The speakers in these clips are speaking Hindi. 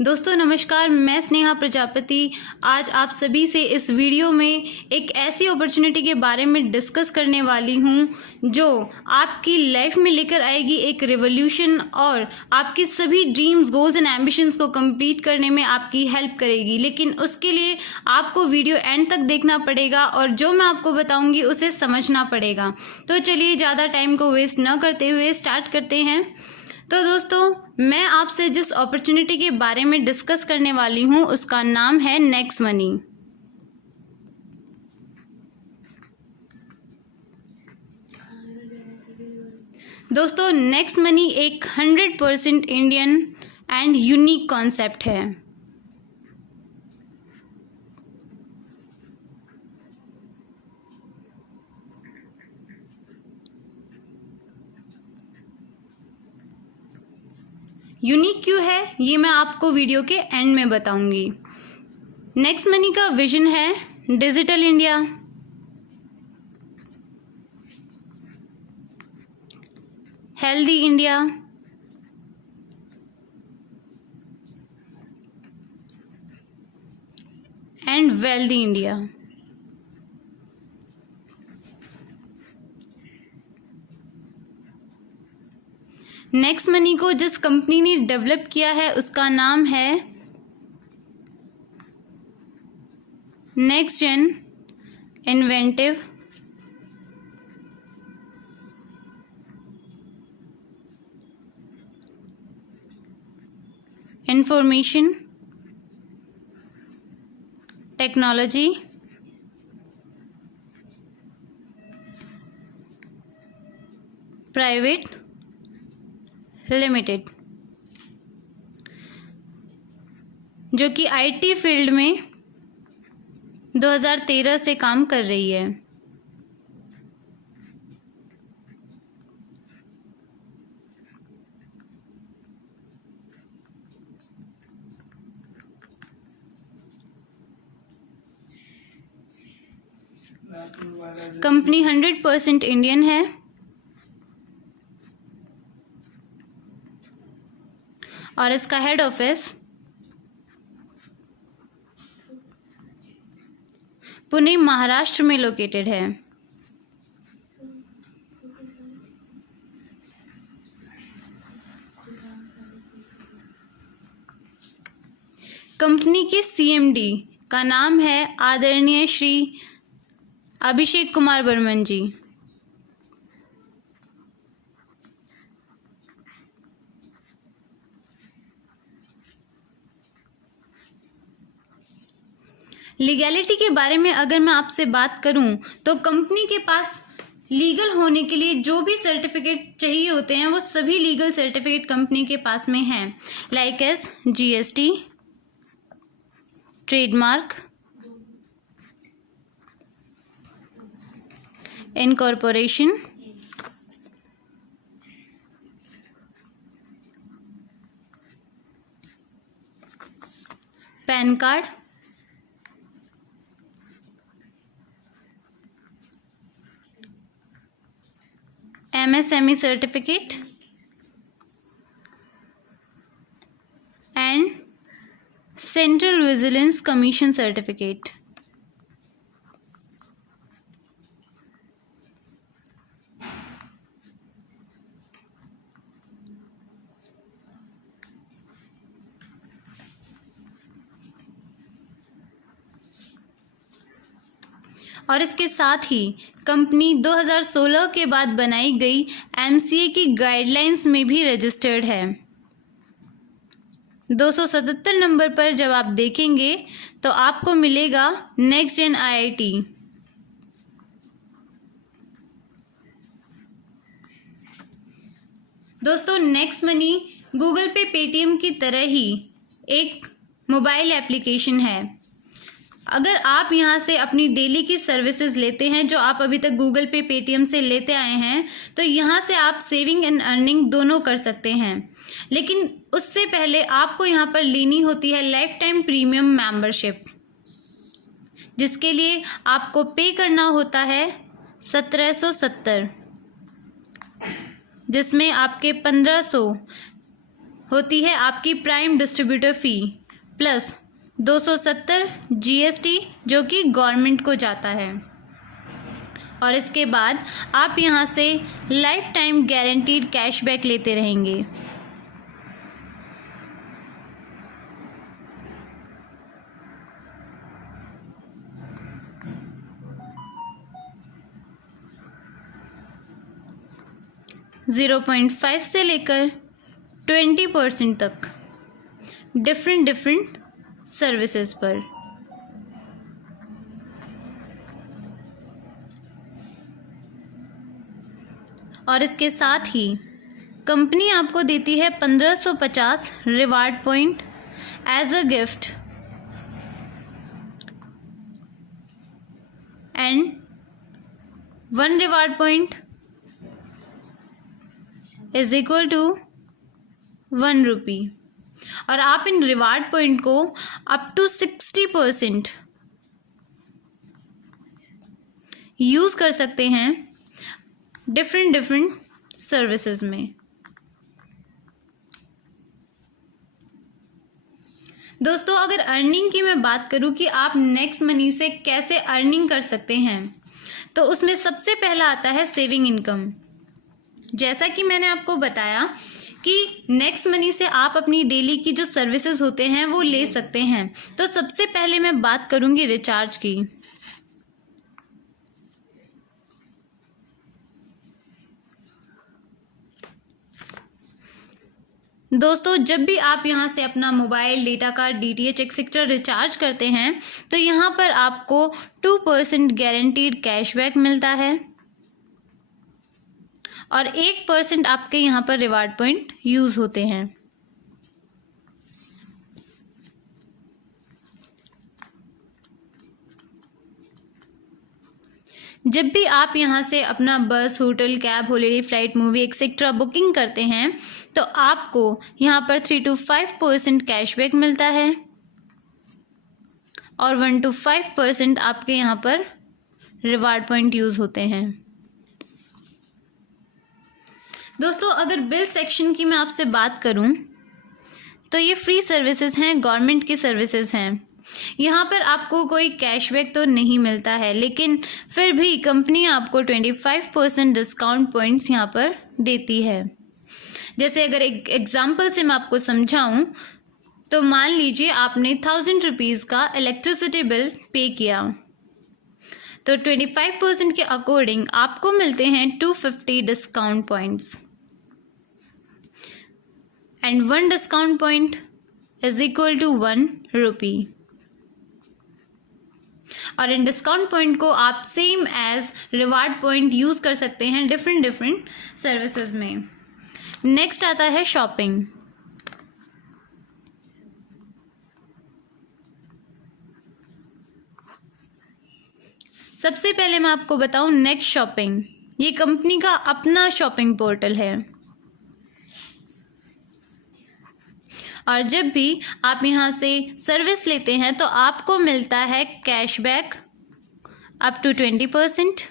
दोस्तों नमस्कार, मैं स्नेहा प्रजापति आज आप सभी से इस वीडियो में एक ऐसी अपॉर्चुनिटी के बारे में डिस्कस करने वाली हूं जो आपकी लाइफ में लेकर आएगी एक रिवॉल्यूशन और आपके सभी ड्रीम्स, गोल्स एंड एम्बिशंस को कंप्लीट करने में आपकी हेल्प करेगी। लेकिन उसके लिए आपको वीडियो एंड तक देखना पड़ेगा और जो मैं आपको बताऊंगी उसे समझना पड़ेगा। तो चलिए ज़्यादा टाइम को वेस्ट न करते हुए स्टार्ट करते हैं। तो दोस्तों, मैं आपसे जिस अपॉर्चुनिटी के बारे में डिस्कस करने वाली हूँ उसका नाम है नेक्स्ट मनी। दोस्तों, नेक्स्ट मनी एक 100% इंडियन एंड यूनिक कॉन्सेप्ट है। यूनिक क्यों है ये मैं आपको वीडियो के एंड में बताऊंगी। नेक्स्ट मनी का विजन है digital India, healthy India, and wealthy India. Next money को जिस कंपनी ने डेवलप किया है उसका नाम है next gen inventive information technology private limited, जो कि आईटी फील्ड में 2013 से काम कर रही है। कंपनी 100% इंडियन है और इसका हेड ऑफिस पुणे महाराष्ट्र में लोकेटेड है। कंपनी के सीएमडी का नाम है आदरणीय श्री अभिषेक कुमार बर्मन जी। लीगैलिटी के बारे में अगर मैं आपसे बात करूं तो कंपनी के पास लीगल होने के लिए जो भी सर्टिफिकेट चाहिए होते हैं वो सभी लीगल सर्टिफिकेट कंपनी के पास में हैं, like S GST, trademark, incorporation, pan card, MSME certificate and Central Vigilance Commission certificate। और इसके साथ ही कंपनी 2016 के बाद बनाई गई MCA की गाइडलाइंस में भी रजिस्टर्ड है। 277 नंबर पर जब आप देखेंगे तो आपको मिलेगा नेक्स्ट जेन IIT। दोस्तों, नेक्स्ट मनी गूगल पे, पेटीएम की तरह ही एक मोबाइल एप्लीकेशन है। अगर आप यहाँ से अपनी डेली की सर्विसेज लेते हैं जो आप अभी तक गूगल पे, पेटीएम से लेते आए हैं, तो यहाँ से आप सेविंग एंड अर्निंग दोनों कर सकते हैं। लेकिन उससे पहले आपको यहाँ पर लेनी होती है लाइफ टाइम प्रीमियम मेंबरशिप, जिसके लिए आपको पे करना होता है 1770, जिसमें आपके 1500 होती है आपकी प्राइम डिस्ट्रीब्यूटर फ़ी प्लस 270 GST जो कि गवर्नमेंट को जाता है। और इसके बाद आप यहाँ से लाइफ टाइम गारंटीड कैशबैक लेते रहेंगे। .5 से लेकर 20% तक डिफरेंट सर्विसेज पर। और इसके साथ ही कंपनी आपको देती है 1550 reward point as a gift and 1 reward point is equal to 1 rupee. और आप इन रिवार्ड पॉइंट को अप टू 60% यूज़ कर सकते हैं डिफरेंट सर्विसेज में। दोस्तों, अगर अर्निंग की मैं बात करूं कि आप नेक्स्ट मनी से कैसे अर्निंग कर सकते हैं, तो उसमें सबसे पहला आता है सेविंग इनकम। जैसा कि मैंने आपको बताया कि नेक्स्ट मनी से आप अपनी डेली की जो सर्विसेज होते हैं वो ले सकते हैं। तो सबसे पहले मैं बात करूंगी रिचार्ज की। दोस्तों, जब भी आप यहाँ से अपना mobile, data card, DTH etcetera recharge करते हैं तो यहाँ पर आपको 2% गारंटीड कैशबैक मिलता है और 1% आपके यहाँ पर रिवार्ड पॉइंट यूज़ होते हैं। जब भी आप यहाँ से अपना बस, hotel, cab, holiday, flight, movie etcetera booking करते हैं तो आपको यहाँ पर 3 to 5% कैशबैक मिलता है और 1 to 5% आपके यहाँ पर रिवार्ड पॉइंट यूज़ होते हैं। दोस्तों, अगर बिल सेक्शन की मैं आपसे बात करूं तो ये फ्री सर्विसेज हैं, गवर्नमेंट की सर्विसेज हैं। यहाँ पर आपको कोई कैशबैक तो नहीं मिलता है, लेकिन फिर भी कंपनी आपको 25% डिस्काउंट पॉइंट्स यहाँ पर देती है। जैसे अगर एक एग्जांपल से मैं आपको समझाऊं तो मान लीजिए आपने 1000 रुपीज़ का इलेक्ट्रिसिटी बिल पे किया, तो 25% के अकॉर्डिंग आपको मिलते हैं 250 discount points and 1 discount point is equal to 1 rupee. और इन डिस्काउंट पॉइंट को आप same as reward point use कर सकते हैं डिफरेंट सर्विसेज में। नेक्स्ट आता है शॉपिंग। सबसे पहले मैं आपको बताऊं नेक्स्ट शॉपिंग, ये कंपनी का अपना शॉपिंग पोर्टल है और जब भी आप यहाँ से सर्विस लेते हैं तो आपको मिलता है कैशबैक अप टू 20%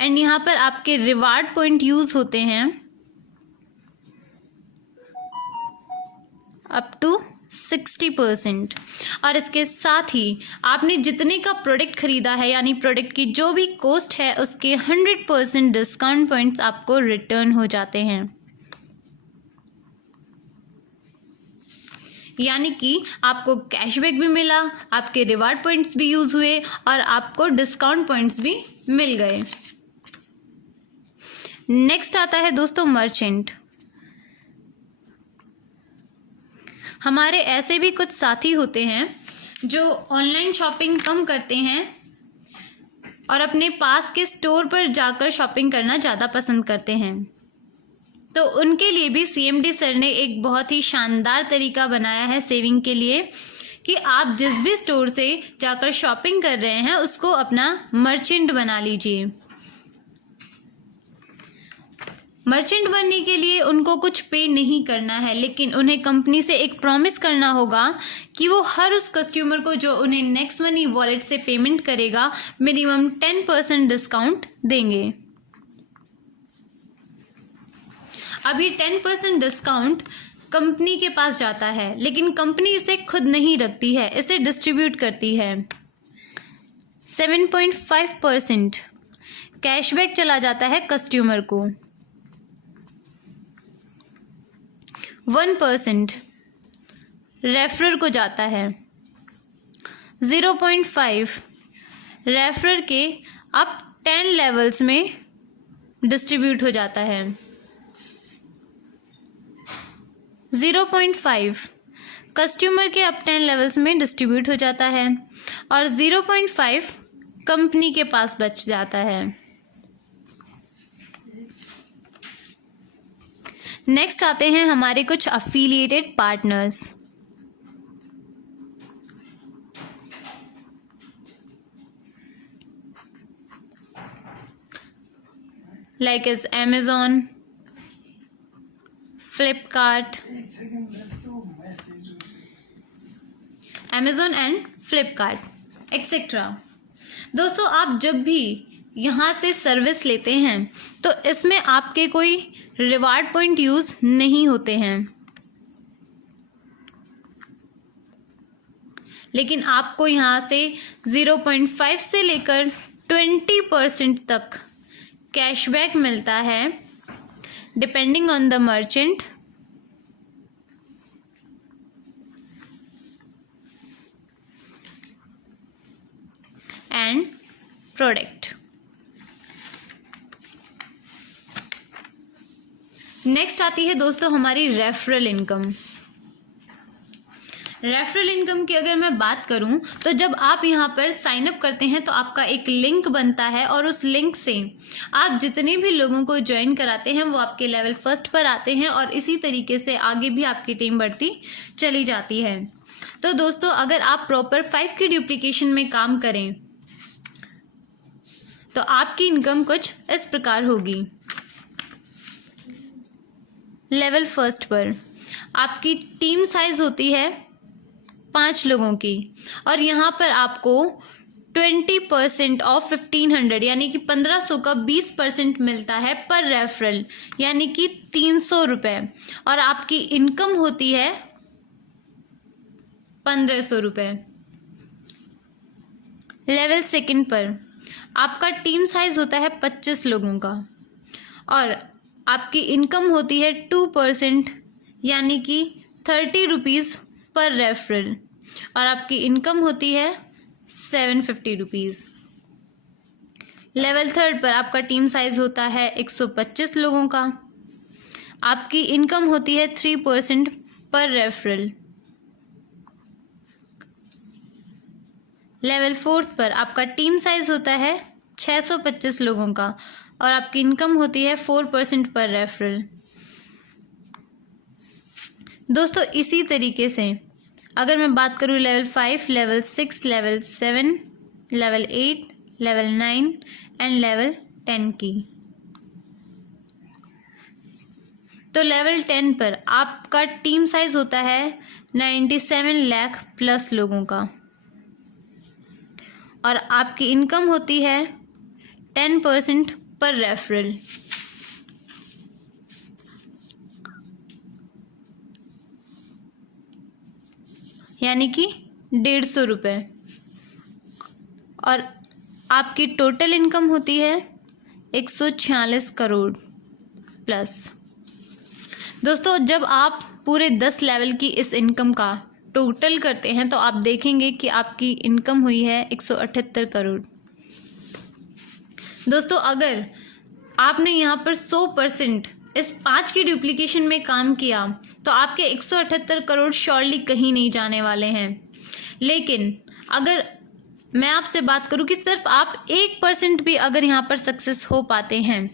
एंड यहाँ पर आपके रिवार्ड पॉइंट यूज़ होते हैं अप टू 60%। और इसके साथ ही आपने जितने का प्रोडक्ट खरीदा है, यानी प्रोडक्ट की जो भी कॉस्ट है, उसके 100% डिस्काउंट पॉइंट्स आपको रिटर्न हो जाते हैं। यानी कि आपको कैशबैक भी मिला, आपके रिवार्ड पॉइंट्स भी यूज़ हुए और आपको डिस्काउंट पॉइंट्स भी मिल गए। नेक्स्ट आता है दोस्तों मर्चेंट। हमारे ऐसे भी कुछ साथी होते हैं जो ऑनलाइन शॉपिंग कम करते हैं और अपने पास के स्टोर पर जाकर शॉपिंग करना ज़्यादा पसंद करते हैं। तो उनके लिए भी CMD सर ने एक बहुत ही शानदार तरीका बनाया है सेविंग के लिए कि आप जिस भी स्टोर से जाकर शॉपिंग कर रहे हैं उसको अपना मर्चेंट बना लीजिए। मर्चेंट बनने के लिए उनको कुछ पे नहीं करना है, लेकिन उन्हें कंपनी से एक प्रॉमिस करना होगा कि वो हर उस कस्टमर को जो उन्हें नेक्स्ट मनी वॉलेट से पेमेंट करेगा मिनिमम 10% डिस्काउंट देंगे। अब ये 10% डिस्काउंट कंपनी के पास जाता है, लेकिन कंपनी इसे खुद नहीं रखती है, इसे डिस्ट्रीब्यूट करती है। 7.5% कैशबैक चला जाता है कस्टमर को। 1% रेफरर को जाता है। 0.5 रेफरर के अप 10 लेवल्स में डिस्ट्रीब्यूट हो जाता है। 0.5 कस्टमर के अप 10 लेवल्स में डिस्ट्रीब्यूट हो जाता है और 0.5 कंपनी के पास बच जाता है। नेक्स्ट आते हैं हमारे कुछ affiliated partners. Like is Amazon, Flipkart, Amazon and Flipkart etcetera. दोस्तों, आप जब भी यहाँ से सर्विस लेते हैं तो इसमें आपके कोई रिवार्ड पॉइंट यूज़ नहीं होते हैं, लेकिन आपको यहाँ से 0.5 से लेकर 20% तक कैशबैक मिलता है depending on the merchant and product. Next आती है दोस्तों हमारी रेफरल इनकम। रेफरल इनकम की अगर मैं बात करूं तो जब आप यहाँ पर साइन अप करते हैं तो आपका एक लिंक बनता है और उस लिंक से आप जितने भी लोगों को ज्वाइन कराते हैं वो आपके लेवल 1 पर आते हैं और इसी तरीके से आगे भी आपकी टीम बढ़ती चली जाती है। तो दोस्तों, अगर आप प्रॉपर 5 की डुप्लीकेशन में काम करें तो आपकी इनकम कुछ इस प्रकार होगी। लेवल 1 पर आपकी टीम साइज होती है 5 लोगों की और यहाँ पर आपको 20% ऑफ 1500 यानी कि 1500 का 20% मिलता है पर रेफरल, यानी कि 300 रुपये, और आपकी इनकम होती है 1500 रुपये। लेवल 2 पर आपका टीम साइज होता है 25 लोगों का और आपकी इनकम होती है 2% यानी कि 30 रुपीज़ पर रेफरल और आपकी इनकम होती है 750 रुपीज़। लेवल 3 पर आपका टीम साइज होता है 125 लोगों का, आपकी इनकम होती है 3% पर रेफरल। लेवल 4 पर आपका टीम साइज होता है 625 लोगों का और आपकी इनकम होती है 4% पर रेफरल। दोस्तों, इसी तरीके से अगर मैं बात करूँ level 5, level 6, level 7, level 8, level 9 and level 10 की, तो लेवल 10 पर आपका टीम साइज होता है 97 लाख प्लस लोगों का और आपकी इनकम होती है 10% पर रेफरल। यानी कि 150 रुपये और आपकी टोटल इनकम होती है 146 करोड़ प्लस। दोस्तों, जब आप पूरे 10 लेवल की इस इनकम का टोटल करते हैं तो आप देखेंगे कि आपकी इनकम हुई है 178 करोड़। दोस्तों, अगर आपने यहाँ पर 100% इस 5 की डुप्लीकेशन में काम किया तो आपके 178 करोड़ श्योरली कहीं नहीं जाने वाले हैं। लेकिन अगर मैं आपसे बात करूं कि सिर्फ आप 1% भी अगर यहाँ पर सक्सेस हो पाते हैं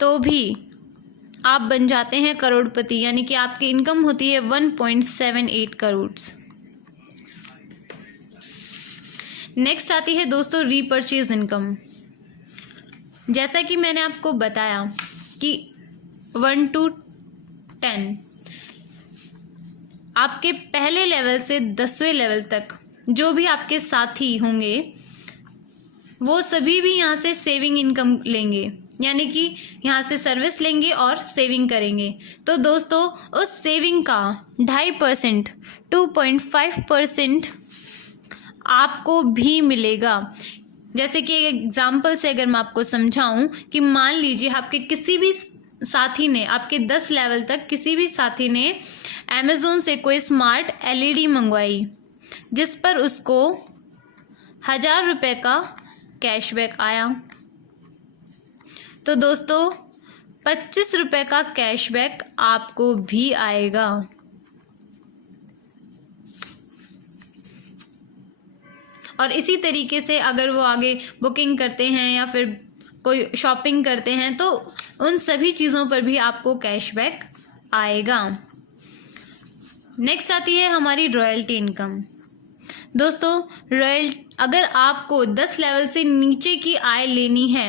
तो भी आप बन जाते हैं करोड़पति, यानी कि आपकी इनकम होती है 1.78 करोड़। नेक्स्ट आती है दोस्तों रीपर्चेज इनकम। जैसा कि मैंने आपको बताया कि 1 to 10 आपके पहले लेवल से 10वें लेवल तक जो भी आपके साथी होंगे वो सभी भी यहाँ से सेविंग इनकम लेंगे, यानी कि यहाँ से सर्विस लेंगे और सेविंग करेंगे। तो दोस्तों उस सेविंग का 2.5% 2.5% आपको भी मिलेगा। जैसे कि एक एग्जाम्पल से अगर मैं आपको समझाऊं कि मान लीजिए आपके किसी भी साथी ने, आपके 10 लेवल तक किसी भी साथी ने अमेज़ोन से कोई स्मार्ट LED मंगवाई, जिस पर उसको 1000 रुपये का कैशबैक आया। तो दोस्तों 25 रुपये का कैशबैक आपको भी आएगा। और इसी तरीके से अगर वो आगे बुकिंग करते हैं या फिर कोई शॉपिंग करते हैं तो उन सभी चीज़ों पर भी आपको कैशबैक आएगा। नेक्स्ट आती है हमारी रॉयल्टी इनकम। दोस्तों अगर आपको 10 लेवल से नीचे की आय लेनी है,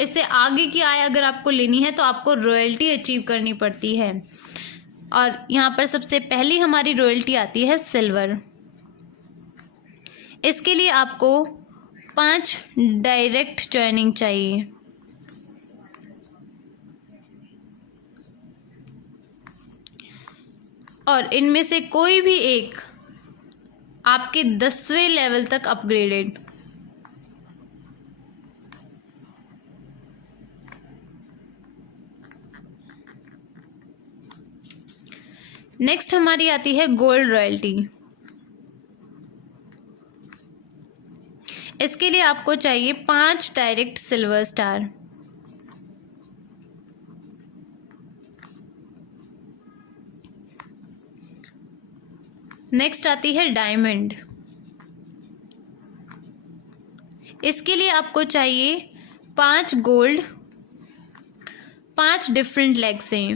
इससे आगे की आय अगर आपको लेनी है तो आपको रॉयल्टी अचीव करनी पड़ती है। और यहाँ पर सबसे पहली हमारी रॉयल्टी आती है सिल्वर। इसके लिए आपको 5 डायरेक्ट ज्वाइनिंग चाहिए। और इनमें से कोई भी एक आपके 10वें लेवल तक अपग्रेडेड। नेक्स्ट हमारी आती है गोल्ड रॉयल्टी। इसके लिए आपको चाहिए 5 डायरेक्ट सिल्वर स्टार। नेक्स्ट आती है डायमंड। इसके लिए आपको चाहिए 5 गोल्ड, 5 डिफरेंट लेग से।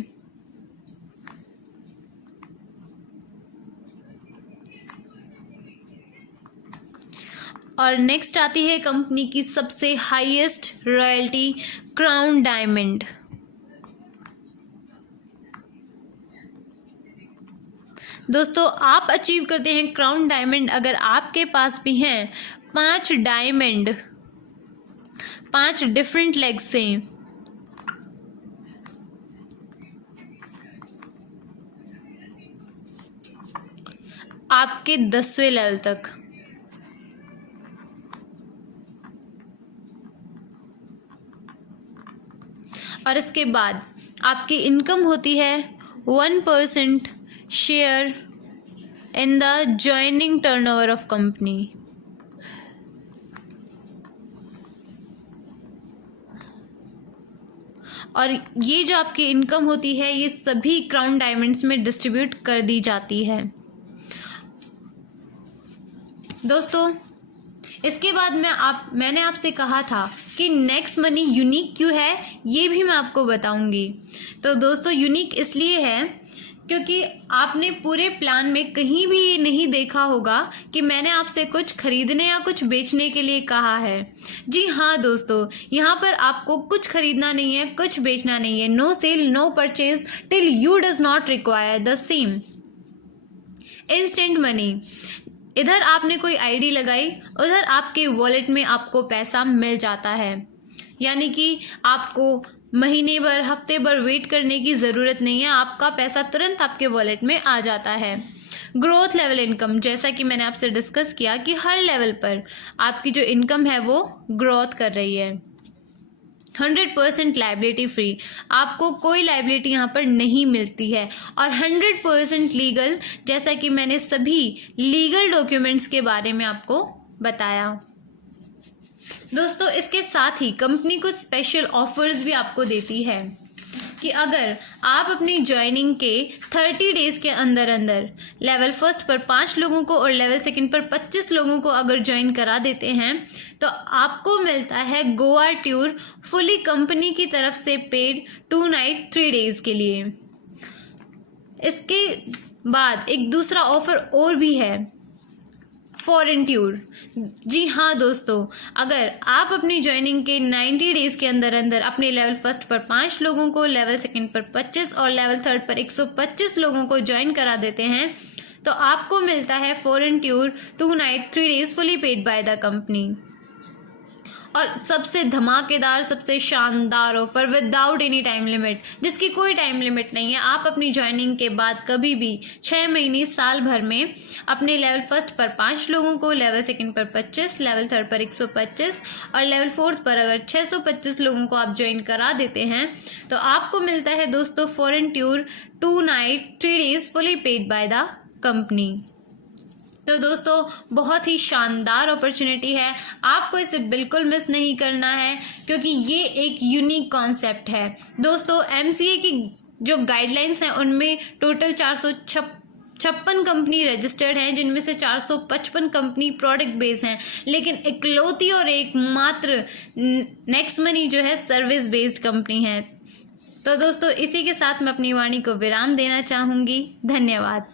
और नेक्स्ट आती है कंपनी की सबसे हाईएस्ट रॉयल्टी, क्राउन डायमंड। दोस्तों आप अचीव करते हैं क्राउन डायमंड अगर आपके पास भी हैं 5 डायमंड, 5 डिफरेंट लेग से। आपके 10वें लेवल तक। और इसके बाद आपकी इनकम होती है 1% share in the joining turnover of company. और ये जो आपकी इनकम होती है ये सभी क्राउन डायमंड्स में डिस्ट्रीब्यूट कर दी जाती है। दोस्तों इसके बाद मैंने आपसे कहा था कि नेक्स्ट मनी यूनिक क्यों है, ये भी मैं आपको बताऊंगी। तो दोस्तों यूनिक इसलिए है क्योंकि आपने पूरे प्लान में कहीं भी ये नहीं देखा होगा कि मैंने आपसे कुछ खरीदने या कुछ बेचने के लिए कहा है। जी हाँ दोस्तों, यहाँ पर आपको कुछ खरीदना नहीं है, कुछ बेचना नहीं है। No sale, no purchase till you does not require the same. Instant money, इधर आपने कोई आईडी लगाई, उधर आपके वॉलेट में आपको पैसा मिल जाता है। यानी कि आपको महीने भर, हफ्ते भर वेट करने की ज़रूरत नहीं है, आपका पैसा तुरंत आपके वॉलेट में आ जाता है। ग्रोथ लेवल इनकम, जैसा कि मैंने आपसे डिस्कस किया कि हर लेवल पर आपकी जो इनकम है वो ग्रोथ कर रही है। 100% लाइबिलिटी फ्री, आपको कोई लाइबिलिटी यहाँ पर नहीं मिलती है। और 100% लीगल, जैसा कि मैंने सभी लीगल डॉक्यूमेंट्स के बारे में आपको बताया। दोस्तों इसके साथ ही कंपनी कुछ स्पेशल ऑफर्स भी आपको देती है कि अगर आप अपनी ज्वाइनिंग के 30 डेज़ के अंदर अंदर लेवल फर्स्ट पर 5 लोगों को और लेवल सेकंड पर 25 लोगों को अगर ज्वाइन करा देते हैं तो आपको मिलता है गोवा टूर, फुली कंपनी की तरफ से पेड 2 नाइट 3 डेज़ के लिए। इसके बाद एक दूसरा ऑफर और भी है, फॉरेन टूर। जी हाँ दोस्तों, अगर आप अपनी ज्वाइनिंग के 90 डेज़ के अंदर अंदर अपने लेवल फर्स्ट पर 5 लोगों को, लेवल सेकंड पर 25 और लेवल थर्ड पर 125 लोगों को ज्वाइन करा देते हैं तो आपको मिलता है foreign tour 2 night 3 days fully paid by the company. और सबसे धमाकेदार, सबसे शानदार offer without any time limit, जिसकी कोई टाइम लिमिट नहीं है। आप अपनी ज्वाइनिंग के बाद कभी भी 6 महीने, साल भर में अपने लेवल फर्स्ट पर 5 लोगों को, लेवल सेकंड पर 25, लेवल थर्ड पर 125 और लेवल फोर्थ पर अगर 625 लोगों को आप ज्वाइन करा देते हैं तो आपको मिलता है दोस्तों foreign tour 2 night 3 days fully paid by the company. तो दोस्तों बहुत ही शानदार अपॉर्चुनिटी है, आपको इसे बिल्कुल मिस नहीं करना है क्योंकि ये एक यूनिक कॉन्सेप्ट है। दोस्तों MCA की जो गाइडलाइंस हैं उनमें टोटल 456 कंपनी रजिस्टर्ड हैं, जिनमें से 455 कंपनी प्रोडक्ट बेस्ड हैं, लेकिन इकलौती और एकमात्र नेक्स्ट मनी जो है सर्विस बेस्ड कंपनी है। तो दोस्तों इसी के साथ मैं अपनी वाणी को विराम देना चाहूँगी। धन्यवाद।